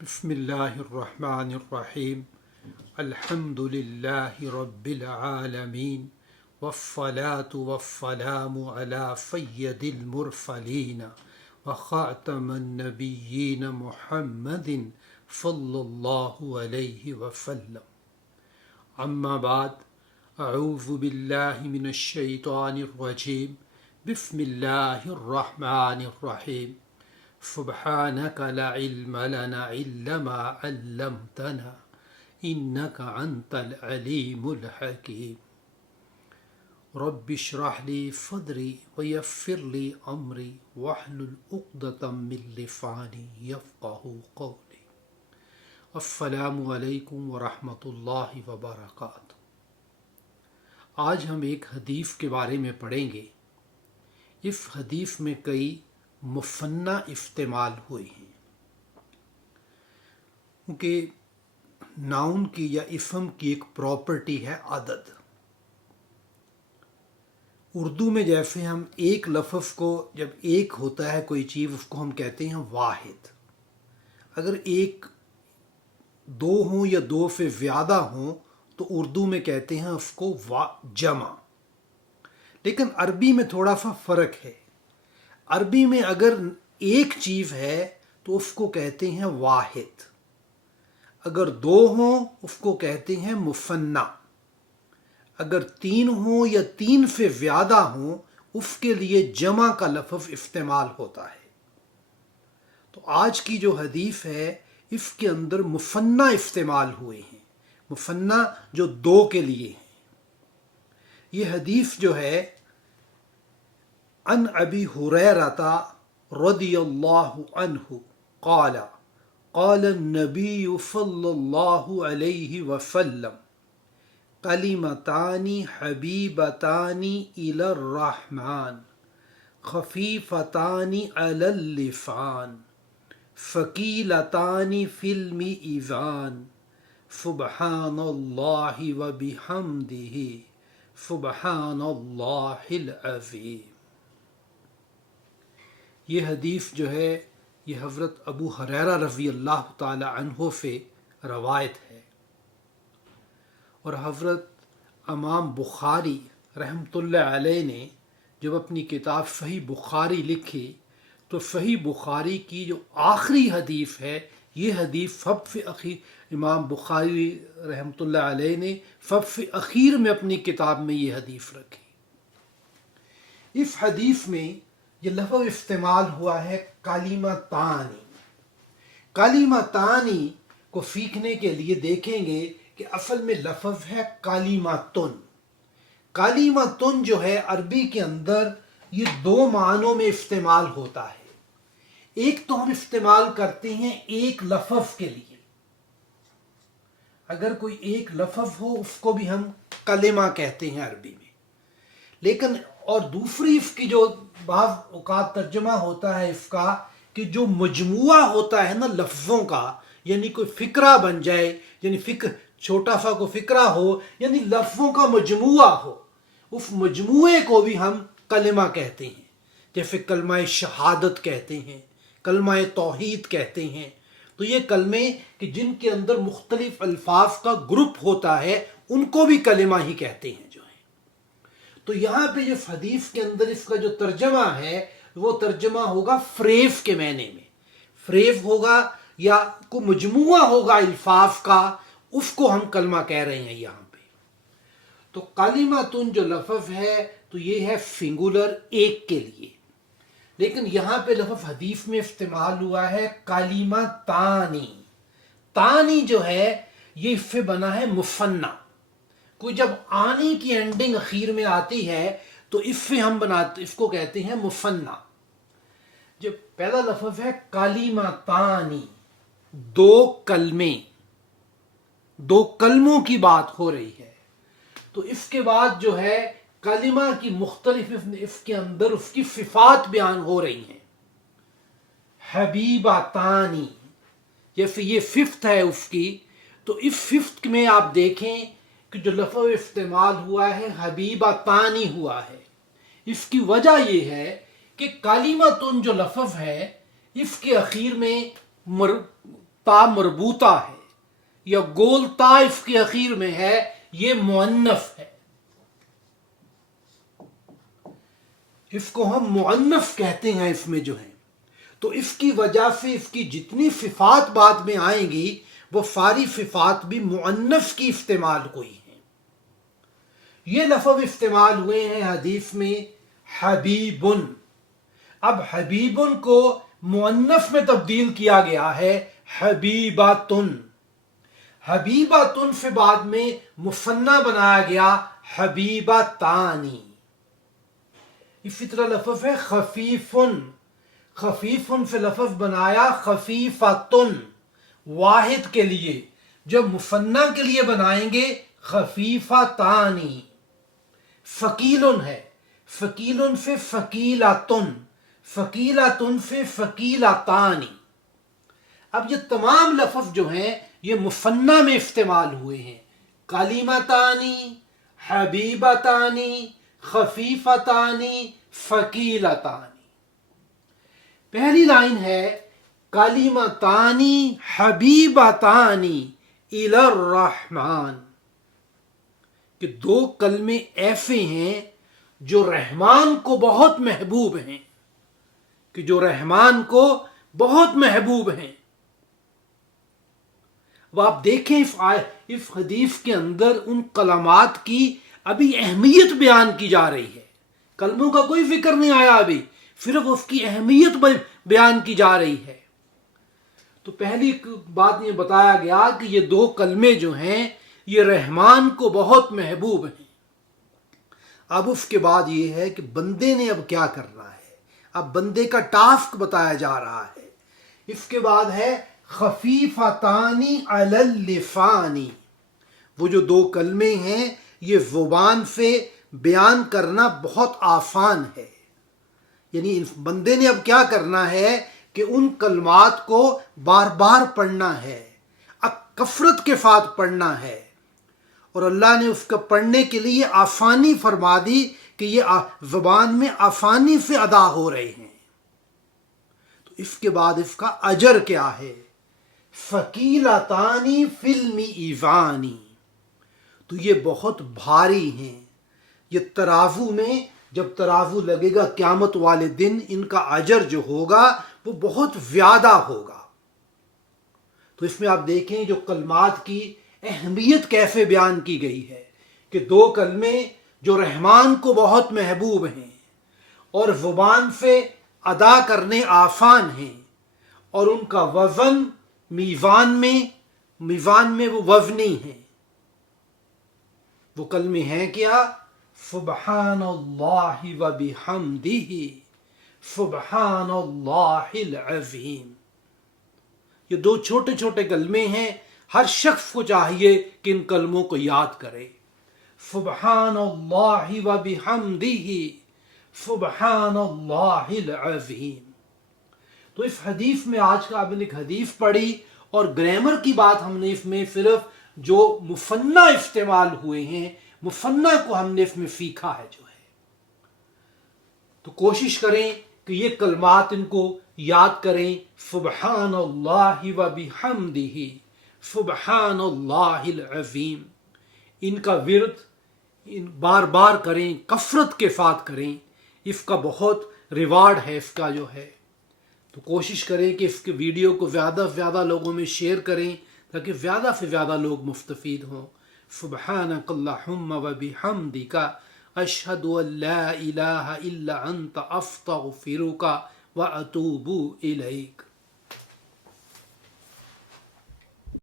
بسم اللہ الرحمن الرحیم الحمد للہ رب العالمین والصلاة والسلام علی سید المرسلین وخاتم النبیین محمد صلی اللہ علیہ وسلم اما بعد اعوذ باللہ من الشیطان الرجیم بسم اللہ الرحمن الرحیم سبحانك لا علم لنا إلا ما علمتنا إنك أنت العليم الحكيم رب اشرح لي صدري ويسر لي أمري واحلل عقدة من لساني يفقهوا قولي السلام علیکم ورحمۃ اللہ وبرکاتہ۔ آج ہم ایک حدیث کے بارے میں پڑھیں گے۔ اس حدیث میں کئی مثنی استعمال ہوئے ہیں، کیونکہ ناؤن کی یا اسم کی ایک پراپرٹی ہے عدد۔ اردو میں جیسے ہم ایک لفظ کو جب ایک ہوتا ہے کوئی چیز، اس کو ہم کہتے ہیں واحد۔ اگر ایک دو ہوں یا دو سے زیادہ ہوں تو اردو میں کہتے ہیں اس کو جمع۔ لیکن عربی میں تھوڑا سا فرق ہے۔ عربی میں اگر ایک چیز ہے تو اس کو کہتے ہیں واحد، اگر دو ہوں اس کو کہتے ہیں مثنی، اگر تین ہوں یا تین سے زیادہ ہوں اس کے لیے جمع کا لفظ استعمال ہوتا ہے۔ تو آج کی جو حدیث ہے اس کے اندر مثنی استعمال ہوئے ہیں، مثنی جو دو کے لیے ہیں۔ یہ حدیث جو ہے عن ابی ہریرہ رضی اللہ عنہ قال قال النبی صلی اللہ علیہ وسلم کلمتان حبیبتان الی الرحمن خفیفتان علی اللسان ثقیلتان فی المیزان سبحان اللہ وبحمدہ سبحان اللہ العظیم۔ یہ حدیث جو ہے یہ حضرت ابو ہریرہ رضی اللہ تعالی عنہ سے روایت ہے، اور حضرت امام بخاری رحمۃ اللہ علیہ نے جب اپنی کتاب صحیح بخاری لکھی تو صحیح بخاری کی جو آخری حدیث ہے یہ حدیث سب سے اخیر، امام بخاری رحمۃ اللہ علیہ نے سب سے اخیر میں اپنی کتاب میں یہ حدیث رکھی۔ اس حدیث میں یہ لفظ استعمال ہوا ہے کلمتانی۔ کلمتانی کو سیکھنے کے لیے دیکھیں گے کہ اصل میں لفظ ہے کلمتن۔ کلمتن جو ہے عربی کے اندر یہ دو معنوں میں استعمال ہوتا ہے۔ ایک تو ہم استعمال کرتے ہیں ایک لفظ کے لیے، اگر کوئی ایک لفظ ہو اس کو بھی ہم کلمہ کہتے ہیں عربی میں، لیکن اور دوسری اس کی جو بعض اوقات ترجمہ ہوتا ہے اس کا کہ جو مجموعہ ہوتا ہے نا لفظوں کا، یعنی کوئی فقرہ بن جائے، یعنی چھوٹا سا کوئی فقرہ ہو، یعنی لفظوں کا مجموعہ ہو، اس مجموعے کو بھی ہم کلمہ کہتے ہیں۔ جیسے کلمہ شہادت کہتے ہیں، کلمہ توحید کہتے ہیں۔ تو یہ کلمے کہ جن کے اندر مختلف الفاظ کا گروپ ہوتا ہے ان کو بھی کلمہ ہی کہتے ہیں جو ہے۔ تو یہاں پہ جو حدیث کے اندر اس کا جو ترجمہ ہے وہ ترجمہ ہوگا فریز کے معنی میں، فریز ہوگا یا کو مجموعہ ہوگا الفاظ کا، اس کو ہم کلمہ کہہ رہے ہیں یہاں پہ۔ تو کلمتن جو لفظ ہے تو یہ ہے سنگولر ایک کے لیے، لیکن یہاں پہ لفظ حدیث میں استعمال ہوا ہے کلمتانی۔ تانی جو ہے یہ اس سے بنا ہے مثنی۔ کوئی جب آنی کی اینڈنگ اخیر میں آتی ہے تو اس سے ہم بناتے، اس کو کہتے ہیں مثنی۔ جو پہلا لفظ ہے کلمتانی، دو کلمے، دو کلموں کی بات ہو رہی ہے۔ تو اس کے بعد جو ہے کلمہ کی مختلف اس کے اندر اس کی صفات بیان ہو رہی ہیں۔ حبیبتانی، جیسے یہ ففتھ ہے اس کی، تو اس ففتھ میں آپ دیکھیں کہ جو لفظ استعمال ہوا ہے حبیبتانی ہوا ہے۔ اس کی وجہ یہ ہے کہ کلمتن جو لفظ ہے اس کے اخیر میں تا مربوطہ ہے یا گول تا اف کے اخیر میں ہے، یہ مؤنث ہے. اف کو ہم مؤنث کہتے ہیں اف میں جو ہے. تو اف کی وجہ سے اف کی جتنی صفات بعد میں آئیں گی وہ ساری صفات بھی مؤنث کی استعمال ہوئی ہیں. یہ لفظ استعمال ہوئے ہیں حدیث میں حبیبن. اب حبیبن کو مؤنث میں تبدیل کیا گیا ہے حبیباتن. حبیباتن سے بعد میں مثنیٰ بنایا گیا حبیباتانی. اسی طرح لفظ ہے خفیفن. خفیفن سے لفظ بنایا خفیفتن واحد کے لیے. جب مثنیٰ کے لیے بنائیں گے خفیفتانی. فقیلن ہے، فقیلن سے فقیلاتن، فقیلاتن سے فقیلاتانی. اب یہ تمام لفظ جو ہیں یہ مثنیٰ میں استعمال ہوئے ہیں. کلمتانی، حبیبتانی، خفیفتانی، فقیلتانی. پہلی لائن ہے کلمتانی حبیبتانی الی الرحمن، کہ دو کلمے ایسے ہیں جو رحمان کو بہت محبوب ہیں، کہ جو رحمان کو بہت محبوب ہیں. اب آپ دیکھیں اس حدیث کے اندر ان کلمات کی ابھی اہمیت بیان کی جا رہی ہے. کلموں کا کوئی ذکر نہیں آیا ابھی، صرف اس کی اہمیت بیان کی جا رہی ہے. تو پہلی بات یہ بتایا گیا کہ یہ دو کلمے جو ہیں یہ رحمان کو بہت محبوب ہیں. اب اس کے بعد یہ ہے کہ بندے نے اب کیا کرنا ہے. اب بندے کا ٹاسک بتایا جا رہا ہے. اس کے بعد ہے خفیفتانی علی اللسانی. وہ جو دو کلمے ہیں یہ زبان سے بیان کرنا بہت آسان ہے. یعنی بندے نے اب کیا کرنا ہے کہ ان کلمات کو بار بار پڑھنا ہے، اب کثرت کے ساتھ پڑھنا ہے. اور اللہ نے اس کا پڑھنے کے لیے آسانی فرما دی کہ یہ زبان میں آسانی سے ادا ہو رہے ہیں. تو اس کے بعد اس کا اجر کیا ہے؟ ثقیلتانی فی المیزان. تو یہ بہت بھاری ہیں. یہ ترازو میں جب ترازو لگے گا قیامت والے دن ان کا اجر جو ہوگا وہ بہت زیادہ ہوگا. تو اس میں آپ دیکھیں جو کلمات کی اہمیت کیسے بیان کی گئی ہے کہ دو کلمے جو رحمان کو بہت محبوب ہیں اور زبان سے ادا کرنے آسان ہیں، اور ان کا وزن میزان میں وہ وزنی ہیں. وہ کلمے ہیں کیا؟ سبحان اللہ و بحمدہ سبحان اللہ العظیم. یہ دو چھوٹے چھوٹے کلمے ہیں. ہر شخص کو چاہیے کہ ان کلموں کو یاد کرے. سبحان اللہ و بحمدہ سبحان اللہ العظیم. تو اس حدیث میں آج کا آپ نے ایک حدیث پڑھی اور گرامر کی بات ہم نے اس میں صرف جو مثنیٰ استعمال ہوئے ہیں مثنیٰ کو ہم نے اس میں سیکھا ہے جو ہے. تو کوشش کریں کہ یہ کلمات ان کو یاد کریں. سبحان اللہ و بحمدہ سبحان اللہ العظیم. ان کا ورد بار بار کریں، کثرت کے ساتھ کریں. اس کا بہت ریوارڈ ہے اس کا جو ہے. تو کوشش کریں کہ اس کے ویڈیو کو زیادہ سے زیادہ لوگوں میں شیئر کریں تاکہ زیادہ سے زیادہ لوگ مستفید ہوں. سبحانک اللہم و بحمدک اشہد ان لا الہ الا انت استغفرک و اتوب الیک.